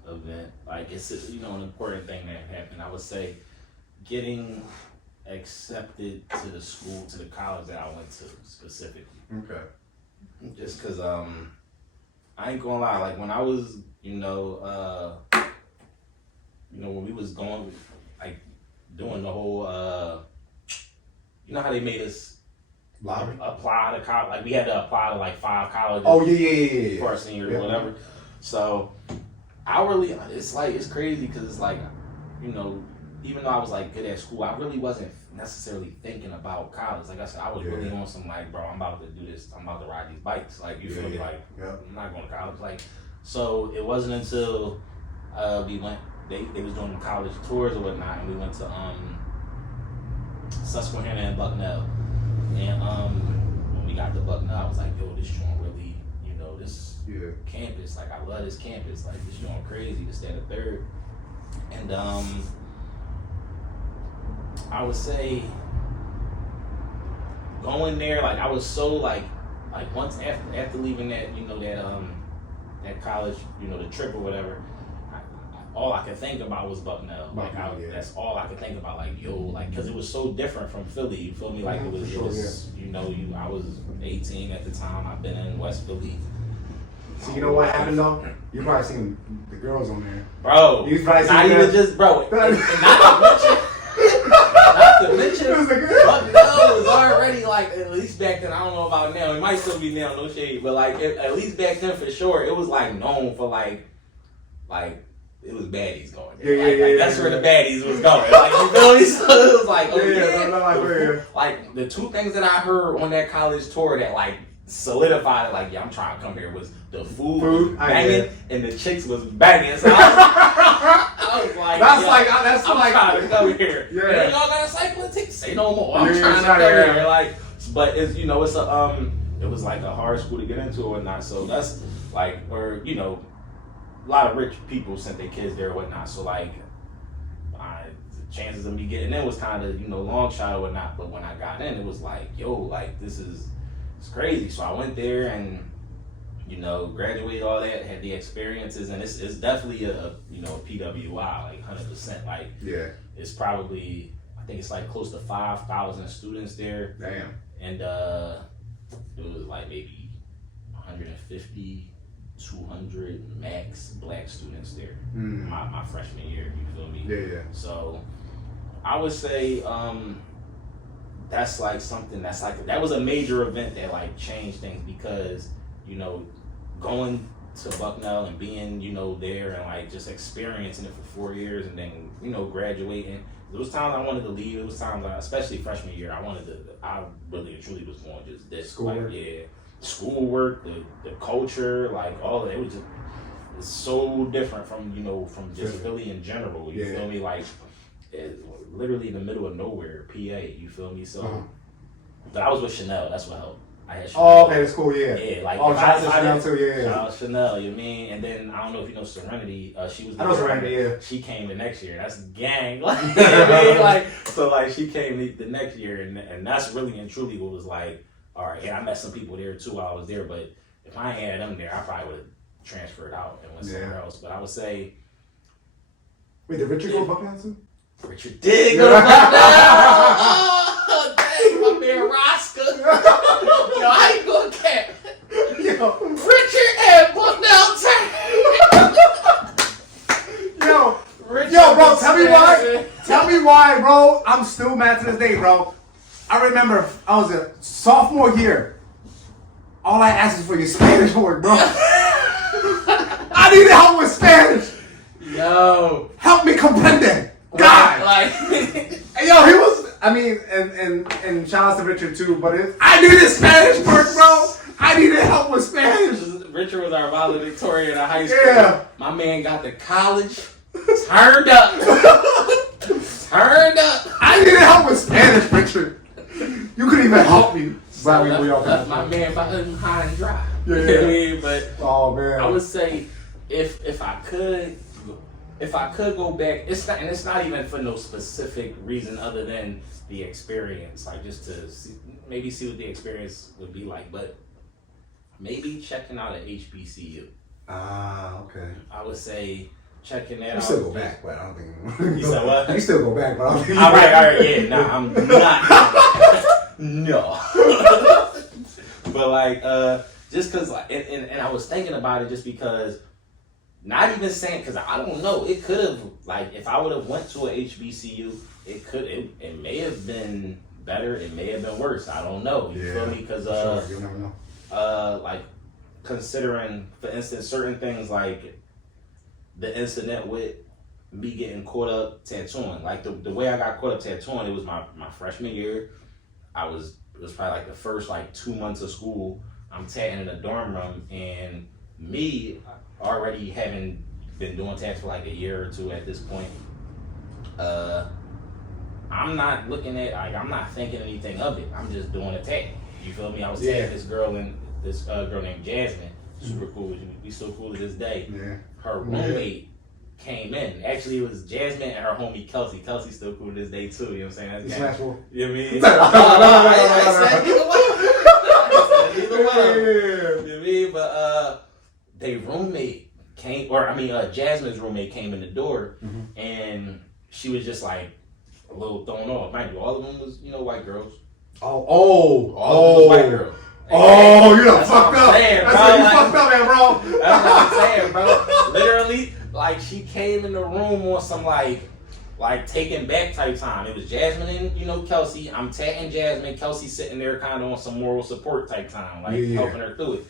event, it's an important thing that happened. I would say getting accepted to the college that I went to specifically. Okay. Just cause I ain't gonna lie, when I was when we was going doing the whole how they made us apply to college, we had to apply to 5 colleges. Oh yeah. For our senior or whatever. So I really it's crazy because it's even though I was good at school, I really wasn't necessarily thinking about college. Like I said, I was really on some bro, I'm about to do this. I'm about to ride these bikes. You feel me? I'm not going to college. So it wasn't until we went. They was doing college tours or whatnot, and we went to Susquehanna and Bucknell. And when we got to Bucknell, I was like, yo, this joint really, this campus, like I love this campus, like this going crazy, this, that, and the third. And I would say going there, like I was so like once after leaving that, you know, that college, you know, the trip or whatever, all I could think about was Bucknell. Like that's all I could think about. Like yo, like because it was so different from Philly. You feel me? Like it was you know, I was 18 at the time. I've been in West Philly. So you know what happened though? You probably seen the girls on there, bro. You probably not even just bro. Not to mention, Bucknell was already like, at least back then. I don't know about now. It might still be now, no shade. But like at least back then for sure, it was like known for like it was baddies going there. That's where the baddies was going. Like you feel me? So it was like, like the two things that I heard on that college tour that like solidified it, like I'm trying to come here, was the food was banging and the chicks was banging. So I was like, I'm trying to come here. Yeah. And y'all got a cycling ticket? Say no more. I'm trying to come here. Like, but it's, you know, it's a it was like a hard school to get into or whatnot. So that's like, or you know, a lot of rich people sent their kids there or whatnot. So like, the chances of me getting in was kind of, you know, long shot or whatnot. But when I got in, it was like, yo, like it's crazy. So I went there and, you know, graduated, all that, had the experiences, and it's definitely a you know, a PWI, like 100%. Like it's probably, I think it's like close to 5,000 students there. Damn. And it was like maybe 150, 200 max black students there. My freshman year, you feel me? Yeah. So I would say that's like something that's like, that was a major event that like changed things, because, you know, going to Bucknell and being, you know, there and like just experiencing it for 4 years and then, you know, graduating. There was times I wanted to leave. It was times, especially freshman year, I really and truly was going just this schoolwork. Like, schoolwork, the culture, like all of it. It was just, it's so different from, you know, from just Philly in general. You feel me? Like literally in the middle of nowhere, PA. You feel me? So, but I was with Chanel. That's what helped. I had Chanel. Oh, okay, that's cool. Yeah. Like shout out to Chanel too. Shout out Chanel. You mean? And then I don't know if you know Serenity. She was. I know Serenity. Yeah. She came the next year. That's gang. Like, you know what I mean? Like, so like she came the next year, and that's really and truly what was like. All right, and I met some people there too while I was there. But if I ain't had them there, I probably would have transferred out and went somewhere else. But I would say. Wait, did Richard go to Bucknell too? Richard did go to Bucknell. Oh, dang, my man Rosca. Yo, I ain't gonna cap. Yo, Richard and Bucknell Richard, yo, bro, tell me why. Tell me why, bro. I'm still mad to this day, bro. I remember I was a sophomore year. All I asked is for your Spanish work, bro. I needed help with Spanish. Yo, help me comprende. God, like, yo, he was. I mean, and shout out to Richard too. But I needed Spanish work, bro. I needed help with Spanish. Richard was our valedictorian in high school. Yeah, my man got to college, turned up. I needed help with Spanish, Richard. You couldn't even help me. So left my man high and dry. Yeah. You know what I mean? But oh man, I would say if I could go back, it's not even for no specific reason other than the experience, like just to see what the experience would be like. But maybe checking out at HBCU. Ah, okay. I would say checking that out. You still go back, but I don't think. You said what? You still go back, but I don't think. All right, yeah, nah, I'm not. No. But like, just cause like, and I was thinking about it just because, not even saying, cause I don't know, it could have, like, if I would have went to a HBCU, it may have been better, it may have been worse, I don't know, you feel me? Cause, you'll never know. Like, considering, for instance, certain things like the incident with me getting caught up tattooing, like the way I got caught up tattooing, it was my freshman year. It was probably like the first like 2 months of school. I'm tatting in a dorm room, and me already having been doing tats for like a year or two at this point, I'm not looking at, like, I'm not thinking anything of it. I'm just doing a tat. You feel me? I was tatting this girl named Jasmine, super cool. We still cool to this day. Yeah. Her roommate came in. Actually, it was Jasmine and her homie Kelsey. Kelsey's still cool to this day too. You know what I'm saying? That's Smash four. You know what I mean? I said either one. Either one. You know what I mean? But they roommate came, Jasmine's roommate came in the door, and she was just like a little thrown off. Mind you, all of them was white girls. All of them was white girls. Oh, you done fucked up. Saying, that's bro. what you fucked up, man, bro. That's what I'm saying, bro. Literally, like she came in the room on some like taking back type time. It was Jasmine and Kelsey. I'm tatting Jasmine. Kelsey sitting there kind of on some moral support type time, like helping her through it.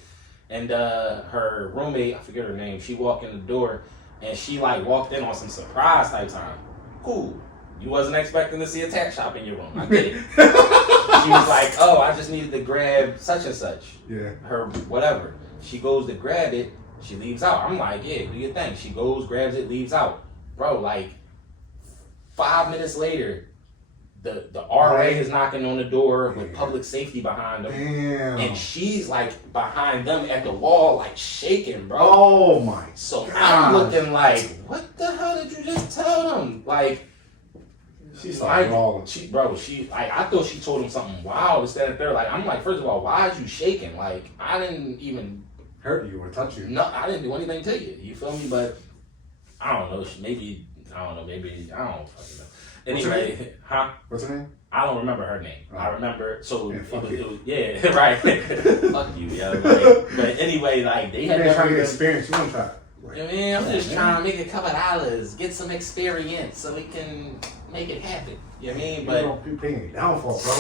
And her roommate, I forget her name, she walked in the door and she like walked in on some surprise type time. Cool. You wasn't expecting to see a tat shop in your room. I get it. She was like, oh, I just needed to grab such and such. Yeah. Her whatever. She goes to grab it. She leaves out. I'm like, yeah, do your thing. She goes, grabs it, leaves out. Bro, like 5 minutes later, the RA is knocking on the door with public safety behind them. Damn. And she's like behind them at the wall, like shaking, bro. Oh my. So gosh. I'm looking like, what the hell did you just tell them? Like, she's like, I thought she told him something wild instead of there. Like, I'm like, first of all, why is you shaking? Like, I didn't even hurt you or touch you. No, I didn't do anything to you. You feel me? But I don't know. Maybe I don't fucking know. Anyway, What's her name? I don't remember her name. Oh. I remember. So yeah, right. Fuck you, yeah. Like, but anyway, like they had trying to get experience. You want to try? You know what I mean? I'm just trying to make a couple dollars, get some experience, so we can make it happen. You know what I mean? But you paying your downfall, bro.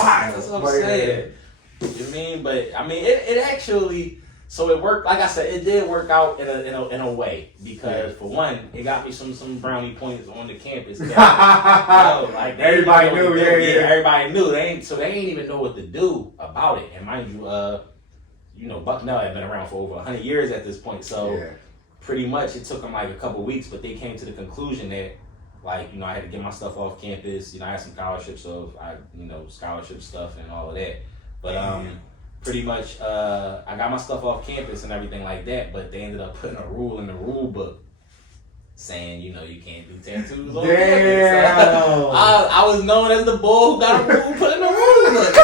Why? That's what I'm saying. You know what I mean? But I mean, it actually. So it worked. Like I said, it did work out in a way because for one, it got me some brownie points on the campus. Like everybody knew, everybody knew. They ain't even know what to do about it. And mind you, Bucknell had been around for over 100 years at this point. So pretty much it took them like a couple weeks, but they came to the conclusion that I had to get my stuff off campus. I had some scholarships, so scholarship stuff and all of that. But pretty much, I got my stuff off campus and everything like that, but they ended up putting a rule in the rule book saying, you can't do tattoos on campus. So I was known as the boy who got a rule put in the rule book.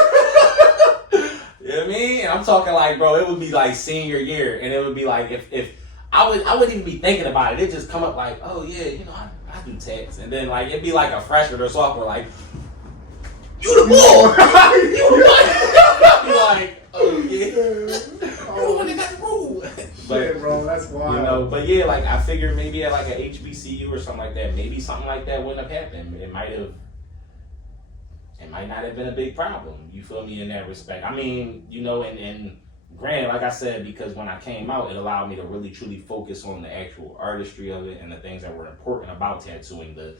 You know what I mean? And I'm talking like, bro, it would be like senior year, and it would be like if I wouldn't even be thinking about it. It'd just come up like, oh yeah, I do tats, and then like it'd be like a freshman or sophomore, like, you the boy, you the boy. Be like, oh yeah, you the one that got the rule. But bro, that's wild. But yeah, like I figured maybe at like a HBCU or something like that, maybe something like that wouldn't have happened. It might not have been a big problem. You feel me in that respect? I mean, and granted, like I said, because when I came out, it allowed me to really truly focus on the actual artistry of it and the things that were important about tattooing, the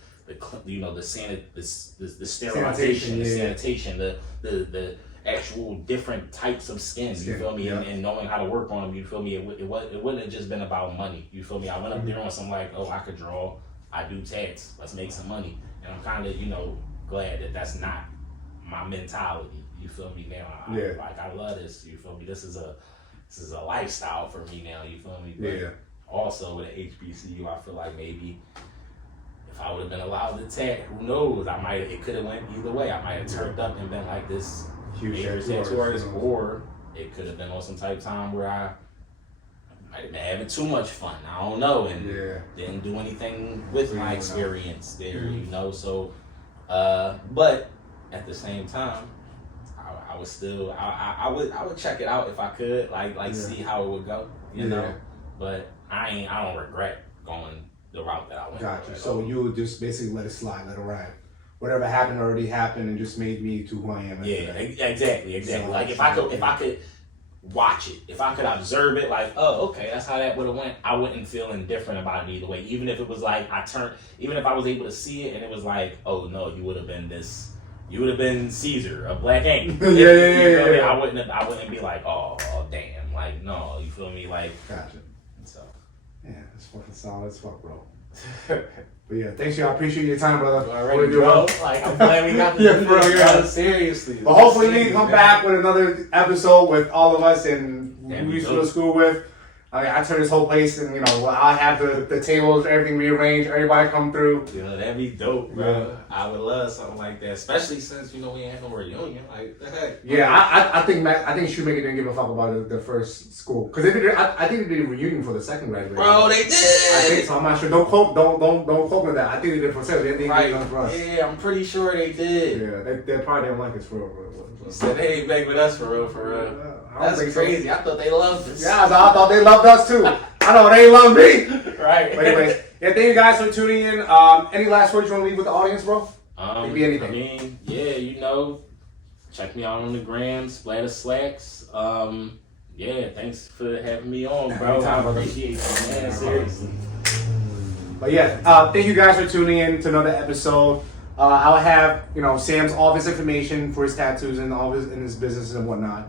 sterilization, the sanitation, the actual different types of skin. You feel me? And knowing how to work on them. You feel me? It wouldn't have just been about money. You feel me? I went up there on some like, oh, I could draw, I do tats, let's make some money, and I'm kind of glad that that's not my mentality. You feel me now? I love this. You feel me? This is a lifestyle for me now. You feel me? But also with an HBCU, I feel like maybe if I would have been allowed to tat, who knows? It could have went either way. I might have turned up and been like this huge tattoo artist, or it could have been on some type of time where I might have been having too much fun. I don't know, and didn't do anything with my experience there. So, but at the same time, I would still, I would check it out if I could, see how it would go, you know. But I don't regret going the route that I went. Gotcha. So you would just basically let it slide, let it ride. Whatever happened already happened, and just made me to who I am. Exactly. So, like if I could watch it, if I could observe it, like, oh, okay, that's how that would have went, I wouldn't feel indifferent about it either way. Even if it was like even if I was able to see it and it was like, oh no, you would have been this. You would have been Caesar, a black ink. I wouldn't be like, oh damn, like no, you feel me, like. Gotcha. So. Yeah, that's fucking solid as fuck, bro. But yeah, thanks y'all. I appreciate your time, brother. Alright, bro. Like I'm glad we got to do this, seriously. But hopefully we can come back with another episode with all of us, and we used to go to school with. I turn this whole place, and I have the tables, everything rearranged, everybody come through. That'd be dope, bro. Yeah. I would love something like that, especially since we ain't no reunion. Like the heck. Yeah, I think Shoemaker didn't give a fuck about the first school because I think they did a reunion for the second graduation. Bro, they did. I think so. I'm not sure. Don't quote me that. I think they did for second. They didn't give for us. Yeah, I'm pretty sure they did. Yeah, they probably didn't like us for real. Said they ain't back with us for real. That's crazy. So. I thought they loved us. Yeah, I thought they loved us too. I know they love me. Right. But anyways, thank you guys for tuning in. Any last words you want to leave with the audience, bro? Could be anything. I mean, check me out on the gram, Splatter Slacks. Thanks for having me on, bro. I appreciate you, man. Seriously. But thank you guys for tuning in to another episode. I'll have Sam's all of his information for his tattoos and all of his businesses and whatnot.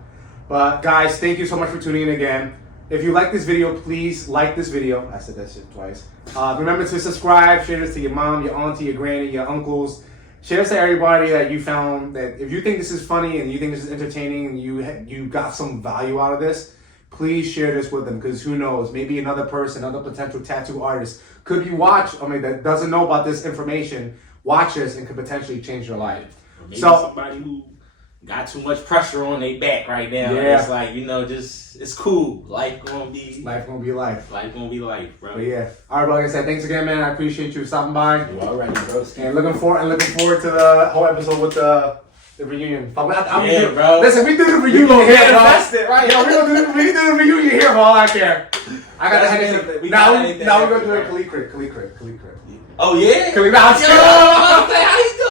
But guys, thank you so much for tuning in again. If you like this video, please like this video. I said that shit twice. Remember to subscribe, share this to your mom, your auntie, your granny, your uncles. Share this to everybody that you found that if you think this is funny and you think this is entertaining and you got some value out of this, please share this with them because who knows, maybe another person, another potential tattoo artist could be that doesn't know about this information, watch this and could potentially change their life. Or maybe somebody who got too much pressure on their back right now. Yeah. It's like, it's cool. Life gonna be life. Life gonna be life, bro. But yeah. All right, bro. Like I said, thanks again, man. I appreciate you stopping by. You already, bro. And looking forward to the whole episode with the reunion. Bro. Listen, we do the reunion here, bro. Right? We do the reunion here for all I care. I got the headache. Now we're gonna do it Kali Crit. Oh yeah? Kali.